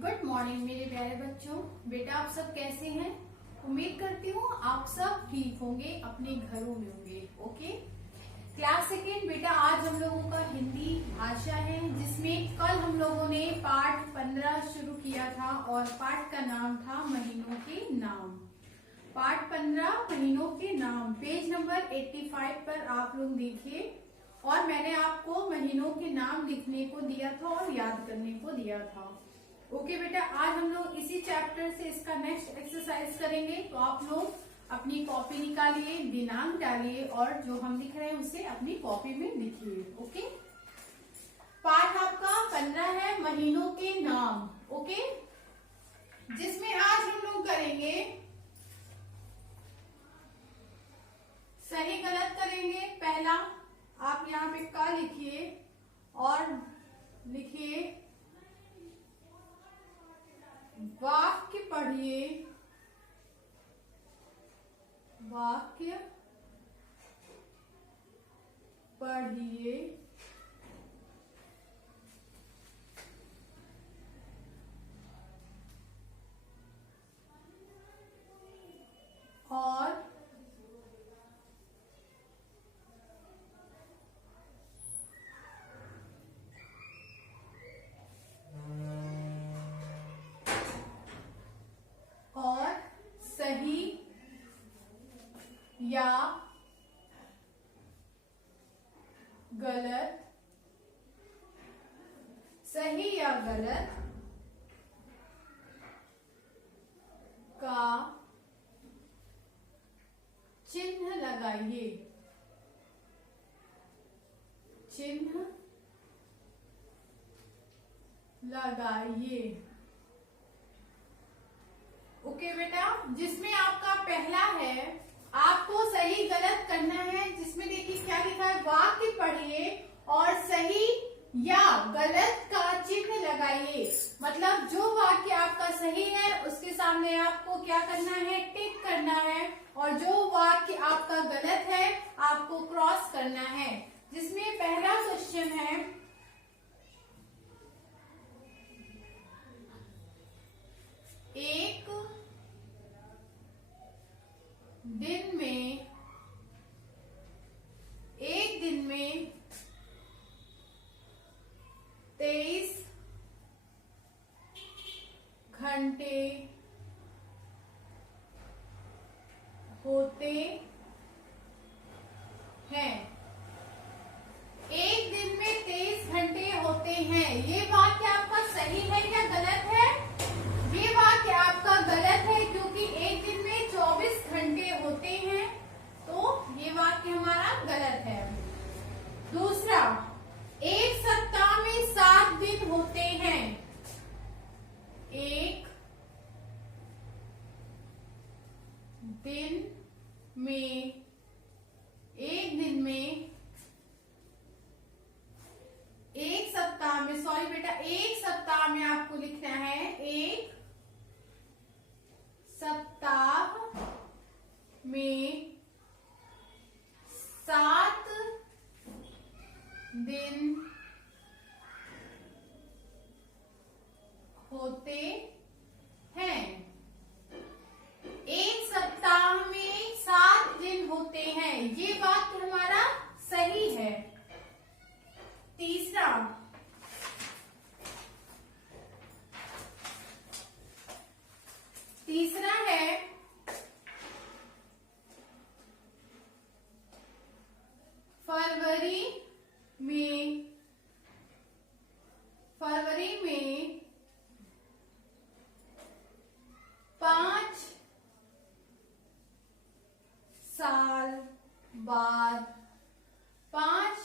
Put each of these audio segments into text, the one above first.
Good morning मेरे प्यारे बच्चों। बेटा आप सब कैसे हैं? उम्मीद करती हूँ आप सब ठीक होंगे, अपने घरों में होंगे। ओके, क्लास सेकेंड बेटा आज हम लोगों का हिंदी भाषा है, जिसमें कल हम लोगों ने पाठ 15 शुरू किया था और पाठ का नाम था महीनों के नाम। पाठ 15 महीनों के नाम, पेज नंबर 85 पर आप लोग देखिए। और मैंने आपको महीनों के नाम लिखने को दिया था और याद करने को दिया था। ओके बेटा, आज हम लोग इसी चैप्टर से इसका नेक्स्ट एक्सरसाइज करेंगे। तो आप लोग अपनी कॉपी निकालिए, दिनांक डालिए और जो हम लिख रहे हैं उसे अपनी कॉपी में लिखिए। ओके, पाठ आपका 15 है, महीनों के नाम। ओके, जिसमें आज हम लोग करेंगे सही गलत करेंगे। पहला आप यहाँ पे का लिखिए और लिखिए वाक्य पढ़िए, वाक्य पढ़िए और सही या गलत, सही या गलत का चिन्ह लगाइए, चिन्ह लगाइए। ओके बेटा, जिसमें आपका पहला है, आपको सही गलत करना है। जिसमें देखिए क्या लिखा है, वाक्य पढ़िए और सही या गलत का चिन्ह लगाइए। मतलब जो वाक्य आपका सही है उसके सामने आपको क्या करना है, टिक करना है, और जो वाक्य आपका गलत है आपको क्रॉस करना है। जिसमें पहला क्वेश्चन है, एक दिन में 23 घंटे होते हैं। एक दिन में 23 घंटे होते हैं, ये वाक्य आपका सही है या गलत है? ये वाक्य आपका गलत है, क्योंकि एक दिन में 24 घंटे होते हैं, तो ये वाक्य हमारा गलत है। दूसरा, एक सप्ताह में 7 दिन होते हैं। एक दिन में एक सप्ताह में, सॉरी बेटा, एक सप्ताह में आपको लिखना है, एक सप्ताह में 7 दिन होते हैं। एक सप्ताह में 7 दिन होते हैं, ये बात हमारा सही है। तीसरा, है फरवरी में 5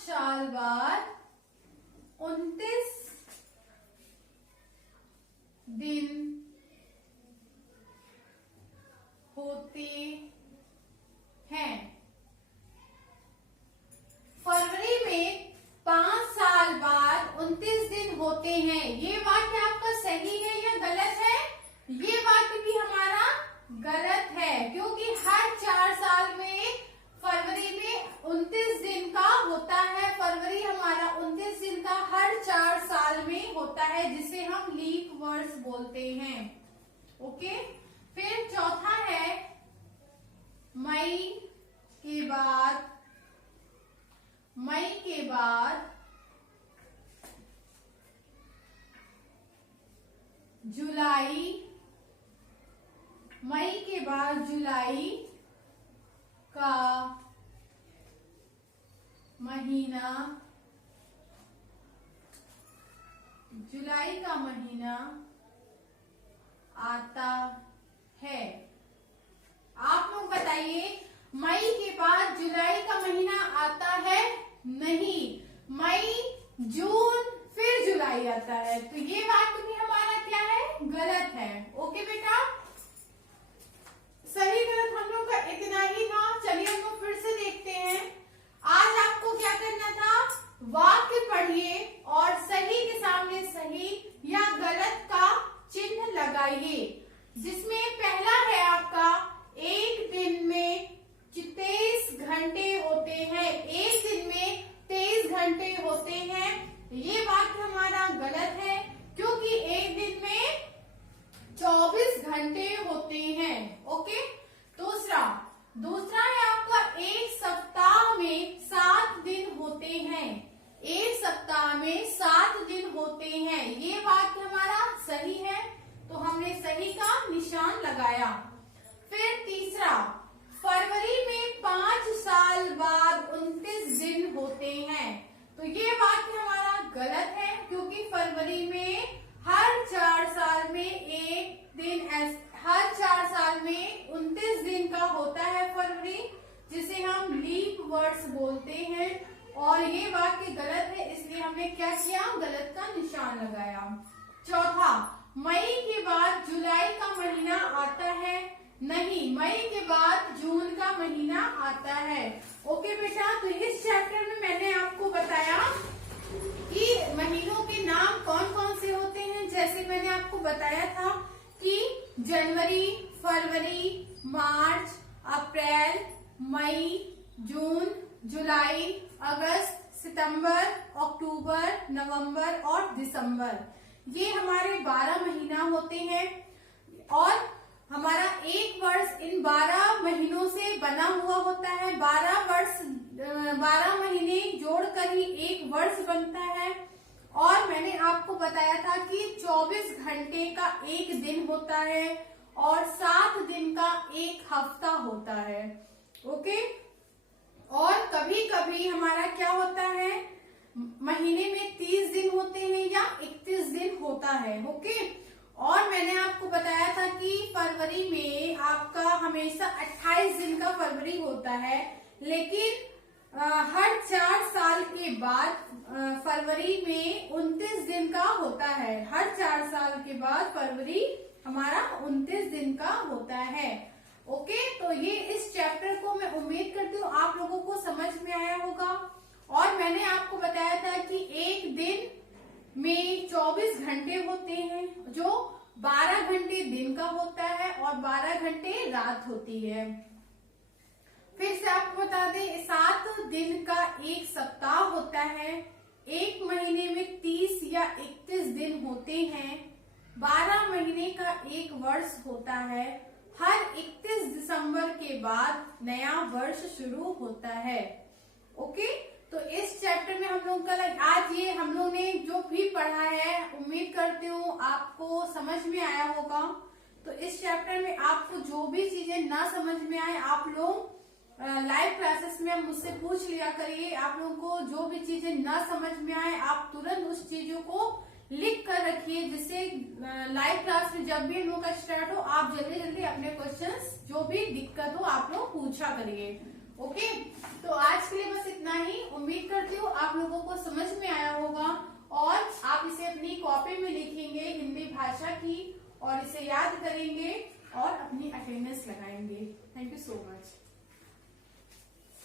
साल बाद 29 दिन होते हैं। फरवरी में 5 साल बाद 29 दिन होते हैं, ये वाक्य आपका सही है या गलत है? ये वाक्य भी हमारा गलत है, क्योंकि हर 4 साल में फरवरी में 29 दिन का होता है। फरवरी हमारा 29 दिन का हर 4 साल में होता है। होता है जिसे हम लीप वर्ष बोलते हैं। ओके, फिर चौथा है मई के बाद जुलाई, मई के बाद जुलाई का महीना, जुलाई का महीना आता है। आप लोग बताइए, मई के बाद जुलाई का महीना आता है? नहीं, मई, जून, फिर जुलाई आता है। तो ये बात भी हमारा क्या है? गलत है। ओके बेटा, सही गलत हम लोग का इतना ही था। चलिए हम लोग फिर से देखते हैं। आज आपको क्या करना था? वाक्य पढ़िए और सही के सामने सही या गलत का चिन्ह लगाइए। जिसमें पहला है आपका, एक दिन में 23 घंटे होते हैं। एक दिन में 23 घंटे होते हैं। ये वाक्य हमारा गलत है, क्योंकि एक दिन में 24 घंटे होते हैं। ओके, दूसरा है आपका, एक सप्ताह में 7 दिन होते हैं। एक सप्ताह में 7 दिन होते हैं। ये वाक्य हमारा सही है, तो हमने सही का निशान लगाया। फिर तीसरा, फरवरी में 5 साल बाद 29 दिन होते हैं। तो ये वाक्य हमारा गलत है, क्योंकि फरवरी में हर 4 साल में एक दिन, हर 4 साल में 29 दिन का होता है फरवरी, जिसे हम लीप वर्ष बोलते हैं। और ये वाक्य गलत है, इसलिए हमने क्या किया? गलत का निशान लगाया। चौथा, मई के बाद जुलाई का महीना आता है? नहीं, मई के बाद जून का महीना आता है। ओके बेटा, तो इस चैप्टर में मैंने आपको बताया कि महीनों के नाम कौन कौन से होते हैं। जैसे मैंने आपको बताया था कि जनवरी, फरवरी, मार्च, अप्रैल, मई, जून, जुलाई, अगस्त, सितंबर, अक्टूबर, नवंबर और दिसंबर, ये हमारे 12 महीना होते हैं। और हमारा एक वर्ष इन 12 महीनों से बना हुआ होता है। 12 महीने जोड़कर ही एक वर्ष बनता है। और मैंने आपको बताया था कि 24 घंटे का एक दिन होता है और 7 दिन का एक हफ्ता होता है। ओके, और कभी कभी हमारा क्या होता है, महीने में 30 दिन होते हैं या 31 दिन होता है। ओके, और मैंने आपको बताया था कि फरवरी में आपका हमेशा 28 दिन का फरवरी होता है, लेकिन हर 4 साल के बाद फरवरी में 29 दिन का होता है। हर 4 साल के बाद फरवरी हमारा 29 दिन का होता है। ओके, तो ये इस चैप्टर को मैं उम्मीद करती हूँ आप लोगों को समझ में आया होगा। और मैंने आपको बताया था कि एक दिन में 24 घंटे होते हैं, जो 12 घंटे दिन का होता है और 12 घंटे रात होती है। फिर से आपको बता दें, 7 दिन का एक सप्ताह होता है। एक महीने में 30 या 31 दिन होते हैं। 12 महीने का एक वर्ष होता है। हर 31 दिसंबर के बाद नया वर्ष शुरू होता है। ओके, तो इस चैप्टर में हम लोग का आज ये हम लोग ने जो भी पढ़ा है, उम्मीद करती हूँ आपको समझ में आया होगा। तो इस चैप्टर में आपको जो भी चीजें ना समझ में आए, आप लोग लाइव क्लासेस में मुझसे पूछ लिया करिए। आप लोगों को जो भी चीजें ना समझ में आए, आप तुरंत उस चीजों को लिख कर रखिए, जिससे लाइव क्लास में जब भी हम लोग का स्टार्ट हो, आप जल्दी जल्दी अपने क्वेश्चंस जो भी दिक्कत हो आप लोग पूछा करिए। ओके, तो आज के लिए बस इतना ही। उम्मीद करती हूँ आप लोगों को समझ में आया होगा और आप इसे अपनी कॉपी में लिखेंगे हिंदी भाषा की, और इसे याद करेंगे और अपनी अटेंडेंस लगाएंगे। Thank you so much.